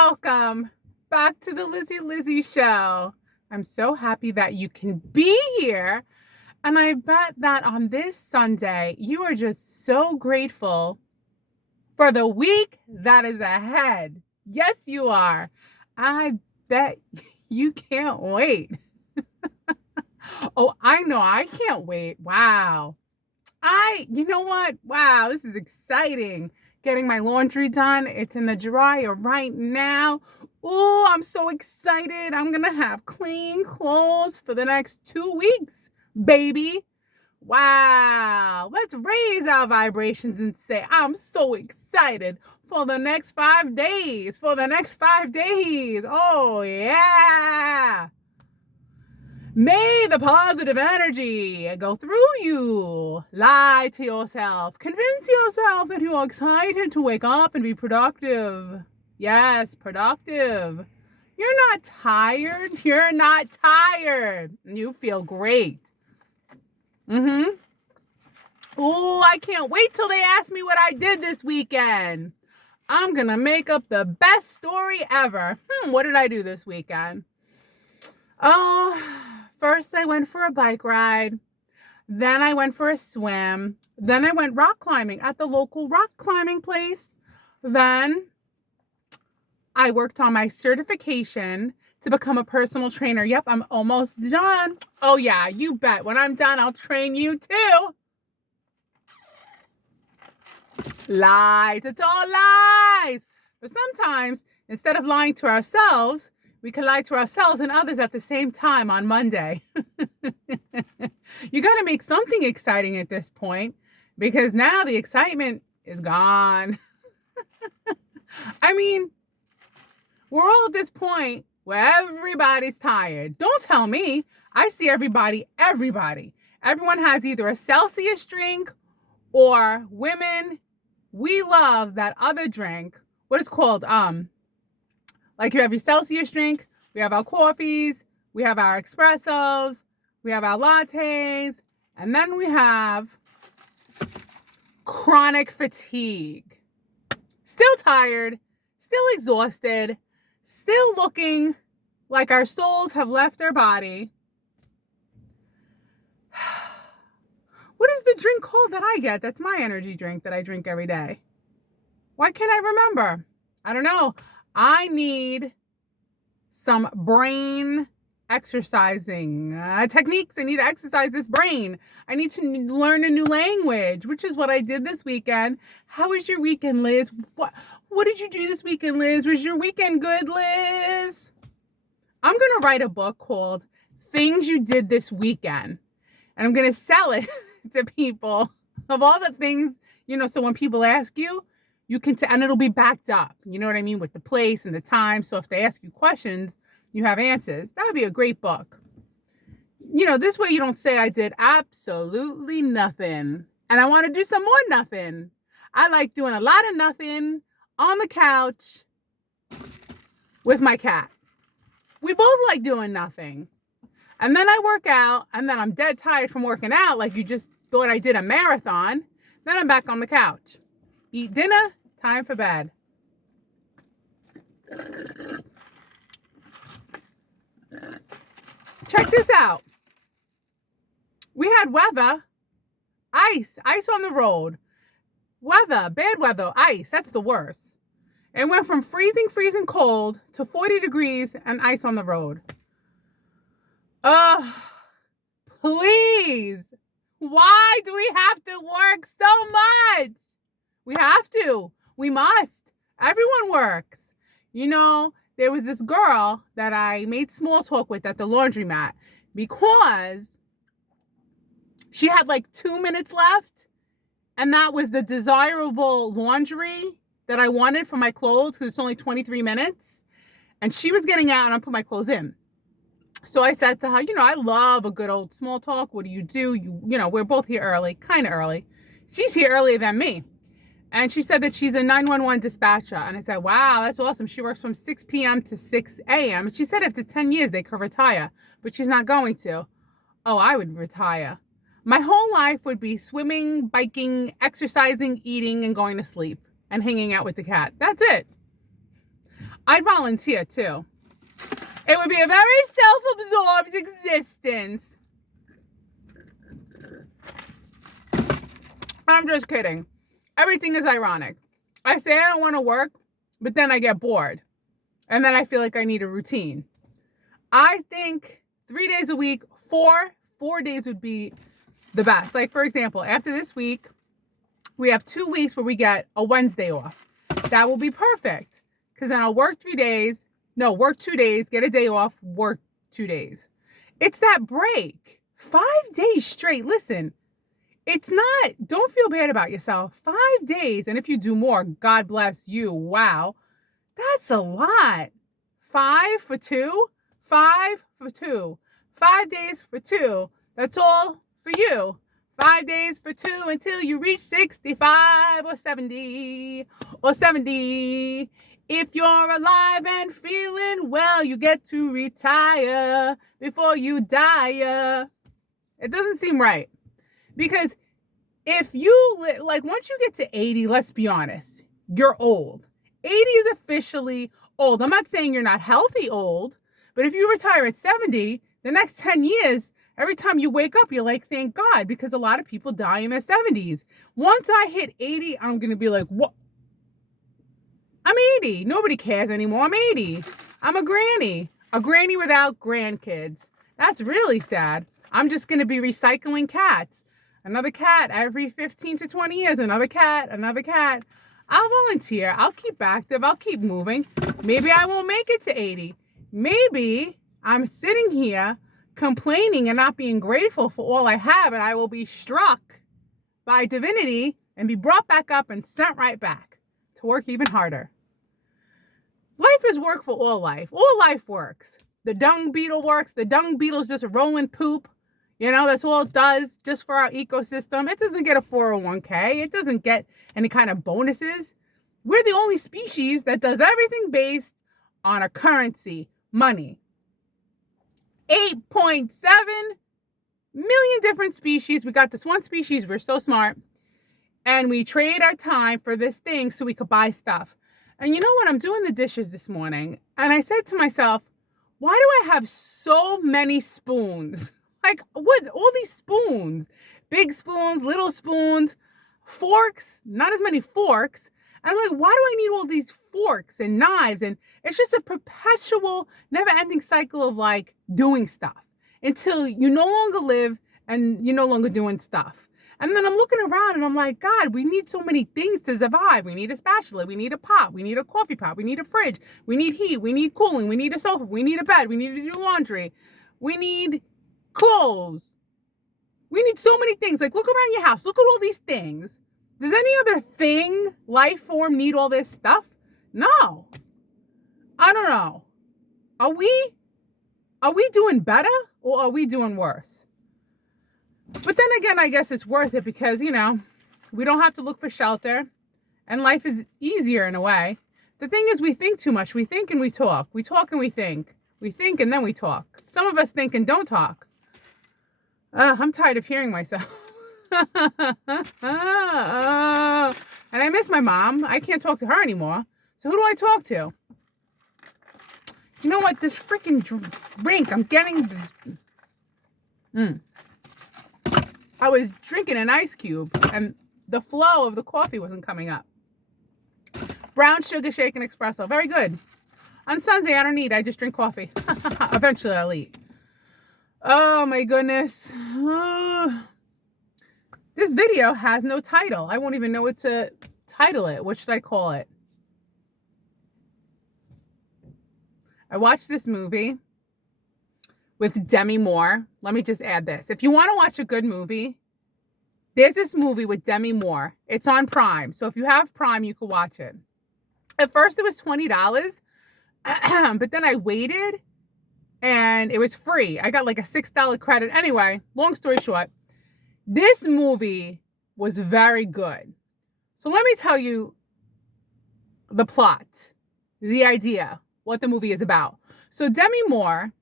welcome back to the Lizzie Show. I'm so happy that you can be here. And I bet that on this Sunday, you are just so grateful for the week that is ahead. Yes, you are. I bet you can't wait. Oh, I know. I can't wait. Wow. You know what? Wow, this is exciting. Getting my laundry done. It's in the dryer right now. Oh, I'm so excited. I'm going to have clean clothes for the next 2 weeks, baby. Wow. Let's raise our vibrations and say, I'm so excited for the next 5 days. For the next 5 days. Oh, yeah. May the positive energy go through you. Lie to yourself. Convince yourself that you are excited to wake up and be productive. Yes, productive. You're not tired. You're not tired. You feel great. Ooh, I can't wait till they ask me what I did this weekend. I'm going to make up the best story ever. What did I do this weekend? Oh, first I went for a bike ride. Then I went for a swim. Then I went rock climbing at the local rock climbing place. Then I worked on my certification to become a personal trainer. Yep, I'm almost done. Oh yeah, you bet. When I'm done, I'll train you too. Lies. It's all lies. But sometimes, instead of lying to ourselves, we can lie to ourselves and others at the same time on Monday. You got to make something exciting at this point because now the excitement is gone. I mean, we're all at this point where everybody's tired. Don't tell me. I see everybody. Everyone has either a Celsius drink or women. We love that other drink. What is called? Like you have your Celsius drink, we have our coffees, we have our espressos, we have our lattes, and then we have chronic fatigue. Still tired, still exhausted, still looking like our souls have left our body. What is the drink called that I get? That's my energy drink that I drink every day. Why can't I remember? I don't know. I need some brain exercising techniques. I need to exercise this brain. I need to learn a new language, which is what I did this weekend. How was your weekend, Liz? What did you do this weekend, Liz? Was your weekend good, Liz? I'm going to write a book called Things You Did This Weekend. And I'm going to sell it to people of all the things, so when people ask you, you can, and it'll be backed up. You know what I mean? With the place and the time. So if they ask you questions, you have answers. That would be a great book. This way you don't say I did absolutely nothing. And I want to do some more nothing. I like doing a lot of nothing on the couch with my cat. We both like doing nothing. And then I work out, and then I'm dead tired from working out like you just thought I did a marathon. Then I'm back on the couch. Eat dinner, time for bed. Check this out. We had weather, ice on the road. Weather, bad weather, ice, that's the worst. It went from freezing cold to 40 degrees and ice on the road. Please. Why do we have to work so much? We have to. We must. Everyone works. There was this girl that I made small talk with at the laundromat because she had like 2 minutes left. And that was the desirable laundry that I wanted for my clothes because it's only 23 minutes. And she was getting out and I put my clothes in. So I said to her, I love a good old small talk. What do? We're both here early, kind of early. She's here earlier than me. And she said that she's a 911 dispatcher. And I said, wow, that's awesome. She works from 6 p.m. to 6 a.m. And she said after 10 years, they could retire, but she's not going to. Oh, I would retire. My whole life would be swimming, biking, exercising, eating, and going to sleep and hanging out with the cat. That's it. I'd volunteer too. It would be a very self-absorbed existence. I'm just kidding. Everything is ironic. I say I don't want to work, but then I get bored. And then I feel like I need a routine. I think 3 days a week, four days would be the best. Like, for example, after this week, we have 2 weeks where we get a Wednesday off. That will be perfect. Because then I'll work 2 days, get a day off, work 2 days. It's that break. 5 days straight. Listen, it's not, don't feel bad about yourself. 5 days. And if you do more, God bless you. Wow. That's a lot. 5 for 2. 5 for 2. 5 days for 2. That's all for you. 5 days for 2 until you reach 65 or 70 or 70. If you're alive and feeling well, you get to retire before you die. It doesn't seem right. Because if you, like, once you get to 80, let's be honest, you're old. 80 is officially old. I'm not saying you're not healthy old, but if you retire at 70, the next 10 years, every time you wake up, you're like, thank God, because a lot of people die in their 70s. Once I hit 80, I'm going to be like, what? I'm 80. Nobody cares anymore. I'm 80. I'm a granny without grandkids. That's really sad. I'm just going to be recycling cats. Another cat every 15 to 20 years. Another cat. I'll volunteer. I'll keep active. I'll keep moving. Maybe I won't make it to 80. Maybe I'm sitting here complaining and not being grateful for all I have, and I will be struck by divinity and be brought back up and sent right back to work even harder. Life is work for all life. All life works. The dung beetle works. The dung beetle's just rolling poop. You know, that's all it does just for our ecosystem. It doesn't get a 401k. It doesn't get any kind of bonuses. We're the only species that does everything based on a currency, money. 8.7 million different species. We got this one species. We're so smart. And we trade our time for this thing so we could buy stuff. And you know what? I'm doing the dishes this morning. And I said to myself, why do I have so many spoons? Like, what? All these spoons. Big spoons, little spoons, forks, not as many forks. And I'm like, why do I need all these forks and knives? And it's just a perpetual, never-ending cycle of, like, doing stuff until you no longer live and you're no longer doing stuff. And then I'm looking around and I'm like, God, we need so many things to survive. We need a spatula. We need a pot. We need a coffee pot. We need a fridge. We need heat. We need cooling. We need a sofa. We need a bed. We need to do laundry. We need clothes. We need so many things. Like, look around your house. Look at all these things. Does any other thing, life form, need all this stuff? No. I don't know. Are we doing better or are we doing worse? But then again, I guess it's worth it because, you know, we don't have to look for shelter and life is easier in a way. The thing is, we think too much. We think and we talk. We talk and we think. We think and then we talk. Some of us think and don't talk. I'm tired of hearing myself. And I miss my mom. I can't talk to her anymore. So who do I talk to? You know what? This freaking drink. I'm getting this. I was drinking an ice cube and the flow of the coffee wasn't coming up. Brown sugar shaken espresso. Very good. On Sunday, I don't eat. I just drink coffee. Eventually, I'll eat. Oh, my goodness. This video has no title. I won't even know what to title it. What should I call it? I watched this movie with Demi Moore. Let me just add this. If you want to watch a good movie, there's this movie with Demi Moore. It's on Prime. So if you have Prime, you can watch it. At first, it was $20. But then I waited and it was free. I got like a $6 credit. Anyway, long story short, this movie was very good. So let me tell you the plot, the idea, what the movie is about. So Demi Moore,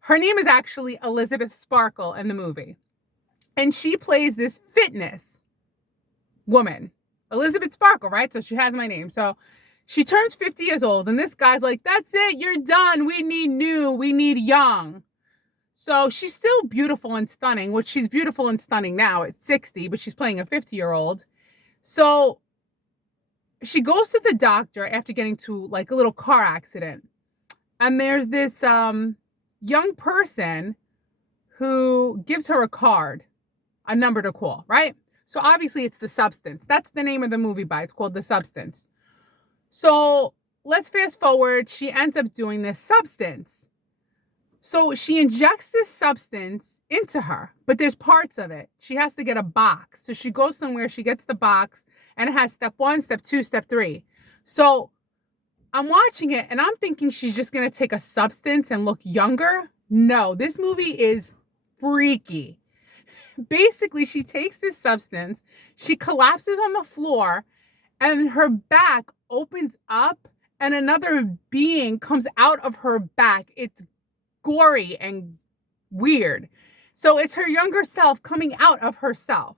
her name is actually Elizabeth Sparkle in the movie. And she plays this fitness woman. Elizabeth Sparkle, right? So she has my name. So She turns 50 years old, and this guy's like, that's it, you're done. We need new, we need young. So she's still beautiful and stunning, which she's beautiful and stunning now at 60, but she's playing a 50-year-old. So she goes to the doctor after getting to like a little car accident. And there's this young person who gives her a card, a number to call, right? So obviously it's The Substance. That's the name of the movie by. It's called The Substance. So let's fast forward. She ends up doing this substance. So she injects this substance into her, but there's parts of it. She has to get a box. So she goes somewhere, she gets the box, and it has step 1, step 2, step 3. So I'm watching it and I'm thinking she's just going to take a substance and look younger. No, this movie is freaky. Basically, she takes this substance, she collapses on the floor, and her back opens up and another being comes out of her back. It's gory and weird. So it's her younger self coming out of herself.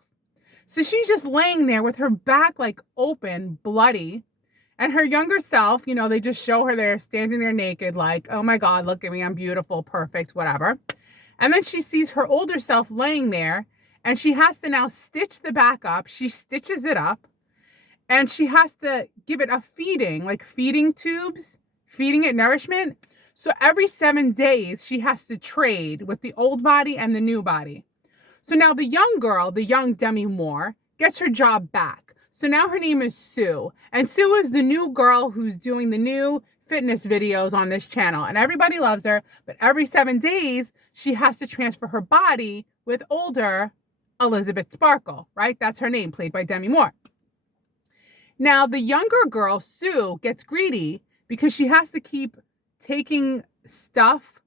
So she's just laying there with her back like open, bloody. And her younger self, they just show her there standing there naked, like, oh my God, look at me, I'm beautiful, perfect, whatever. And then she sees her older self laying there, and she has to now stitch the back up. She stitches it up, and she has to give it a feeding, like feeding tubes, feeding it nourishment. So every 7 days, she has to trade with the old body and the new body. So now the young girl, the young Demi Moore, gets her job back. So now her name is Sue. And Sue is the new girl who's doing the new fitness videos on this channel. And everybody loves her. But every 7 days, she has to transfer her body with older Elizabeth Sparkle, right? That's her name, played by Demi Moore. Now, the younger girl, Sue, gets greedy because she has to keep taking stuff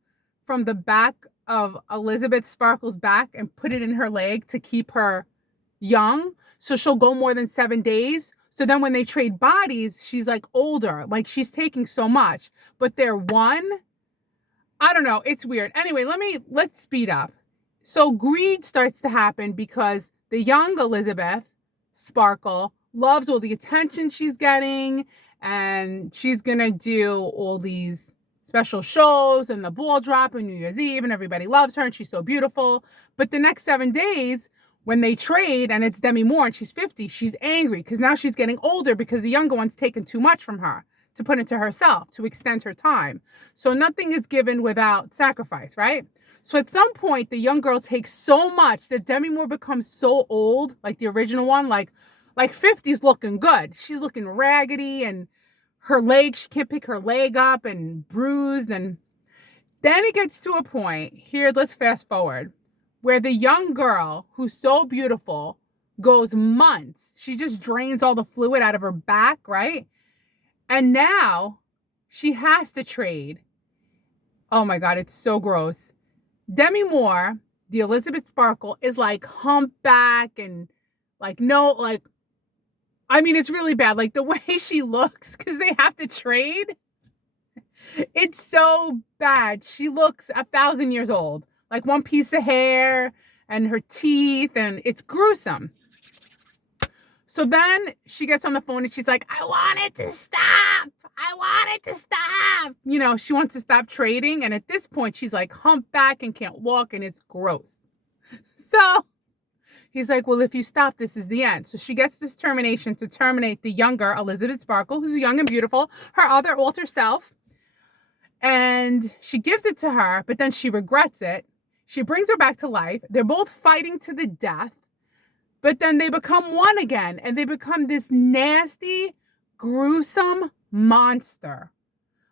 from the back of Elizabeth Sparkle's back and put it in her leg to keep her young. So she'll go more than 7 days. So then when they trade bodies, she's like older, like she's taking so much, but they're one. I don't know. It's weird. Anyway, let's speed up. So greed starts to happen because the young Elizabeth Sparkle loves all the attention she's getting, and she's going to do all these special shows and the ball drop on New Year's Eve, and everybody loves her and she's so beautiful. But the next 7 days, when they trade and it's Demi Moore and she's 50, she's angry because now she's getting older because the younger one's taken too much from her to put into herself to extend her time. So nothing is given without sacrifice, right? So at some point, the young girl takes so much that Demi Moore becomes so old, like the original one, like 50's looking good. She's looking raggedy, and her leg, she can't pick her leg up, and bruised. And then it gets to a point, here, let's fast forward, where the young girl, who's so beautiful, goes months. She just drains all the fluid out of her back, right? And now she has to trade. Oh my God, it's so gross. Demi Moore, the Elizabeth Sparkle, is like humpback and it's really bad. Like the way she looks, because they have to trade. It's so bad. She looks 1,000 years old, like one piece of hair and her teeth, and it's gruesome. So then she gets on the phone and she's like, I want it to stop. I want it to stop. She wants to stop trading. And at this point, she's like humpback and can't walk, and it's gross. So he's like, well, if you stop, this is the end. So she gets this termination to terminate the younger Elizabeth Sparkle, who's young and beautiful, her other alter self. And she gives it to her, but then she regrets it. She brings her back to life. They're both fighting to the death. But then they become one again, and they become this nasty, gruesome monster.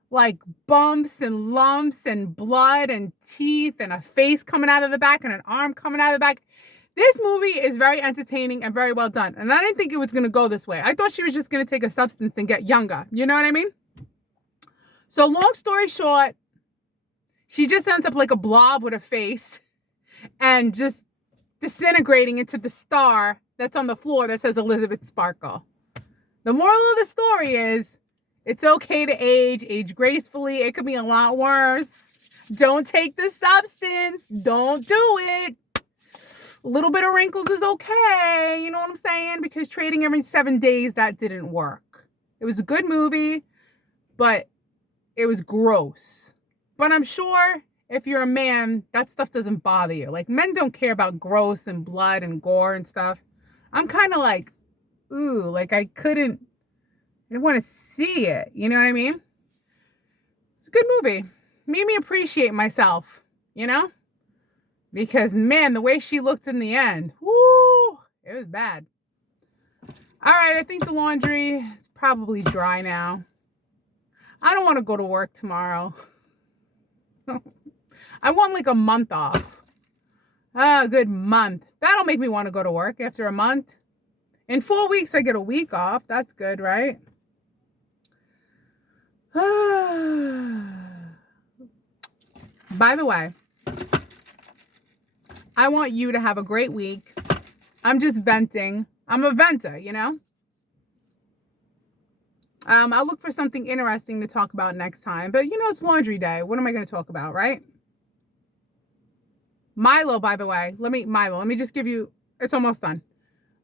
Like bumps and lumps and blood and teeth and a face coming out of the back and an arm coming out of the back. This movie is very entertaining and very well done. And I didn't think it was going to go this way. I thought she was just going to take a substance and get younger. You know what I mean? So long story short, she just ends up like a blob with a face and just disintegrating into the star that's on the floor that says Elizabeth Sparkle. The moral of the story is it's okay to age gracefully. It could be a lot worse. Don't take the substance. Don't do it. A little bit of wrinkles is okay. You know what I'm saying? Because trading every 7 days, that didn't work. It was a good movie, but it was gross. But I'm sure if you're a man, that stuff doesn't bother you. Like, men don't care about gross and blood and gore and stuff. I'm kind of like, ooh, like I didn't want to see it. You know what I mean? It's a good movie. Made me appreciate myself, you know? Because, man, the way she looked in the end, whoo, it was bad. All right, I think the laundry is probably dry now. I don't want to go to work tomorrow. I want like a month off. A good month. That'll make me want to go to work after a month. In 4 weeks, I get a week off. That's good, right? By the way, I want you to have a great week. I'm just venting. I'm a venter, you know? I'll look for something interesting to talk about next time. But, you know, it's laundry day. What am I going to talk about, right? Milo, by the way. Let me just give you, it's almost done.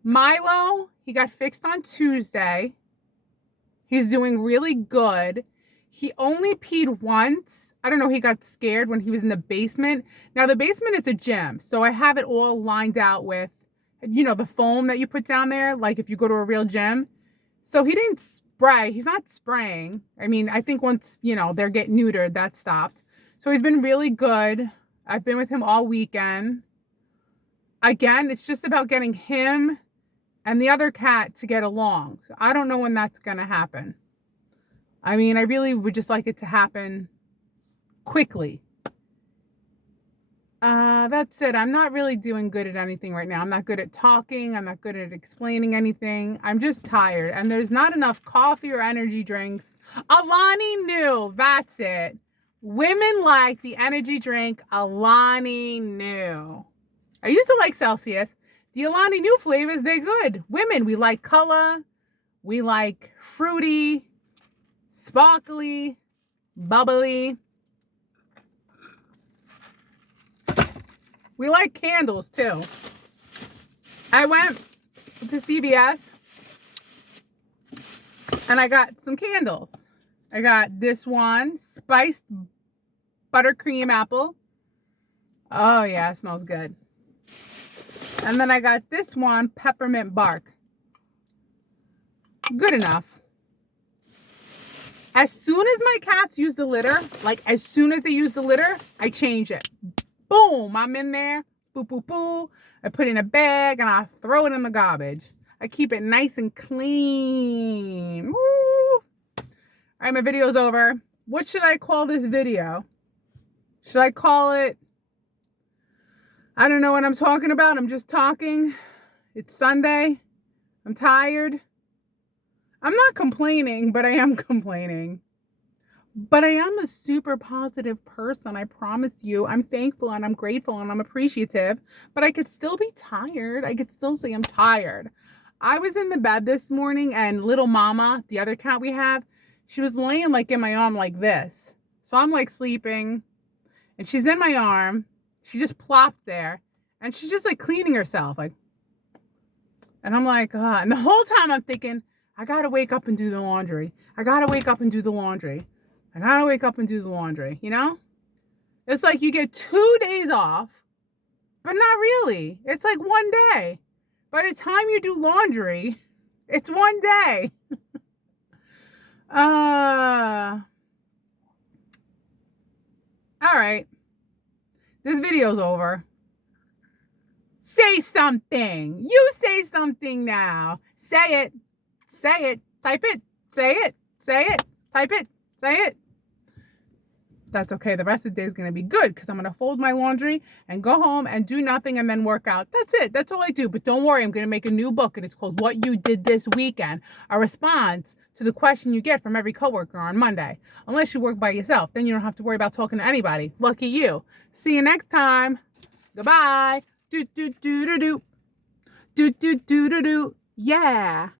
Milo, he got fixed on Tuesday. He's doing really good. He only peed once. I don't know, he got scared when he was in the basement. Now, the basement is a gym, so I have it all lined out with, you know, the foam that you put down there, like if you go to a real gym. So he didn't spray. He's not spraying. I mean, I think once, you know, they're getting neutered, that stopped. So he's been really good. I've been with him all weekend. Again, it's just about getting him and the other cat to get along. So I don't know when that's going to happen. I mean, I really would just like it to happen quickly. That's it. I'm not really doing good at anything right now. I'm not good at talking. I'm not good at explaining anything. I'm just tired. And there's not enough coffee or energy drinks. Alani knew. That's it. Women like the energy drink Alani New. I used to like Celsius. The Alani New flavors, they're good. Women, we like color. We like fruity, sparkly, bubbly. We like candles too. I went to CVS and I got some candles. I got this one, spiced buttercream apple. Oh yeah, it smells good. And then I got this one, peppermint bark. Good enough. As soon as my cats use the litter, like as soon as they use the litter, I change it. Boom, I'm in there. Boo, boo, boo. I put it in a bag and I throw it in the garbage. I keep it nice and clean. Woo. All right, my video's over. What should I call this video? Should I call it, I don't know what I'm talking about. I'm just talking. It's Sunday. I'm tired. I'm not complaining, but I am complaining. But I am a super positive person. I promise you. I'm thankful and I'm grateful and I'm appreciative. But I could still be tired. I could still say I'm tired. I was in the bed this morning and little mama, the other cat we have, she was laying like in my arm like this. So I'm like sleeping and she's in my arm. She just plopped there and she's just like cleaning herself. Like, and I'm like, and the whole time I'm thinking, I got to wake up and do the laundry. I got to wake up and do the laundry. I got to wake up and do the laundry, you know? It's like you get 2 days off, but not really. It's like one day. By the time you do laundry, it's one day. All right. This video's over. Say something. You say something now. Say it. Say it. Type it. Say it. Say it. Type it. Say it. That's okay. The rest of the day is going to be good because I'm going to fold my laundry and go home and do nothing and then work out. That's it. That's all I do. But don't worry. I'm going to make a new book and it's called What You Did This Weekend. A response to the question you get from every coworker on Monday. Unless you work by yourself. Then you don't have to worry about talking to anybody. Lucky you. See you next time. Goodbye. Do, do, do, do, do. Do, do, do, do, do. Yeah.